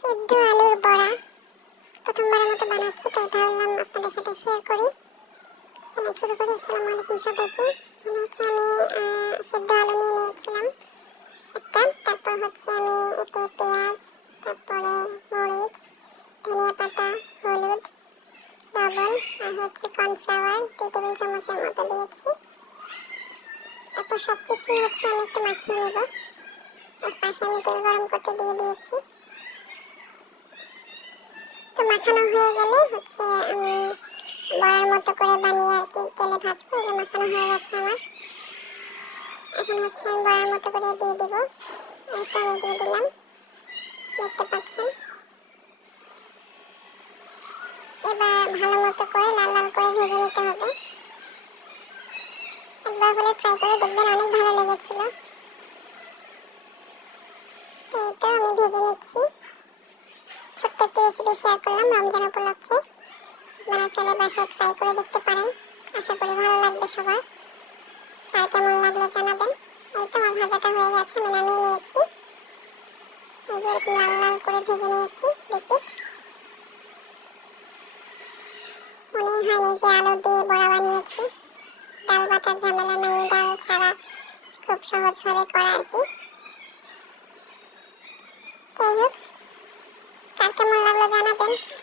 সিদ্ধ আলুর বড়া। প্রথমবারের মতো বানাচ্ছি, তাই ভাবলাম আপনাদের সাথে শেয়ার করি। চলো শুরু করি। আসসালামু আলাইকুম সবাইকে। এখানে হচ্ছে আমি সিদ্ধ আলু নিয়ে নিয়েছিলাম একটা। তারপর হচ্ছে আমি এতে পেঁয়াজ, তারপরে মরিচ, ধনিয়া পাতা, হলুদ, লবণ, আর হচ্ছে কর্নফ্লাওয়ার, দুই টেবিল চামচের মতো দিয়েছি। তারপর সব কিছুই হচ্ছে আমি একটু মাখিয়ে নেব। পাশে আমি তেল গরম করতে দিয়ে দিয়েছি। তো মাখানো হয়ে গেলে হচ্ছে আমি বড়ার মতো করে বানিয়ে আর কি তেলে ভাজবো যে মাখানো হয়ে গেছে আমার। এখন হচ্ছে আমি বড়ার মতো করে দিয়ে দেবো। এইটা আমি দিয়ে দিলাম, দেখতে পাচ্ছেন? এবার ভালো মতো করে লাল লাল করে ভেজে নিতে হবে। একবার হলে ট্রাই করে দেখবেন, অনেক ভালো লেগেছিল তো এটা আমি ভেজে নিচ্ছি ছোট্ট একটা রেসিপি শেয়ার করলাম, রমজান উপলক্ষে। আপনারা চলে বাসায় ট্রাই করে দেখতে পারেন। আশা করি ভালো লাগবে সবার। আর কেমন লাগল জানাবেন। এই তো আমার ভাজাটা হয়ে গেছে আমি নামিয়ে নিয়েছি। এই যে এরকম লাল লাল করে ভেজে নিয়েছি লিকুইড মনেই হয়নি যে আলু দিয়ে বড়া বানিয়েছি। ডাল বাটার ঝামেলা নাই, ডাল ছাড়া খুব সহজভাবে করা আর কি যাই হোক কার কেমন লাগল জানাবেন